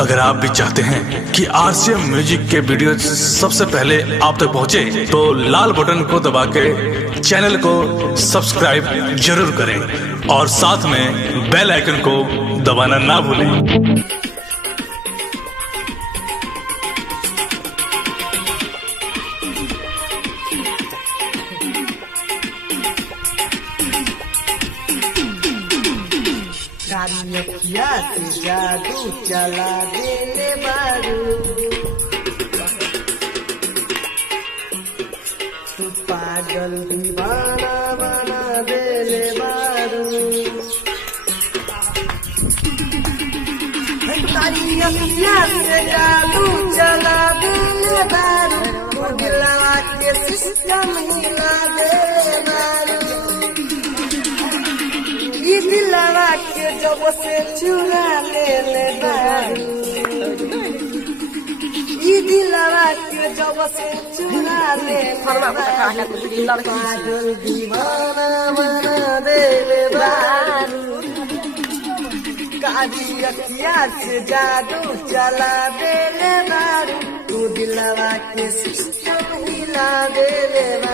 अगर आप भी चाहते हैं कि आरसीएम म्यूजिक के वीडियो सबसे पहले आप तक पहुंचे, तो लाल बटन को दबा के चैनल को सब्सक्राइब जरूर करें और साथ में बेल आइकन को दबाना ना भूलें। कानिया से जादू चला देले बारू, तू पागल दीवाना बना देले बारू। कानिया से जादू चला देले बारू, दिलवा के सिस्टम हिला देले बारू। दिलवा के जब से चुरा ले बारू, दिलवा के जब से चुरा ले पागल दीवाना बना देले बारू। काजी अखिया से जादू चला देले बारू, तू दिलवा के सिस्टम हिला देले बारू।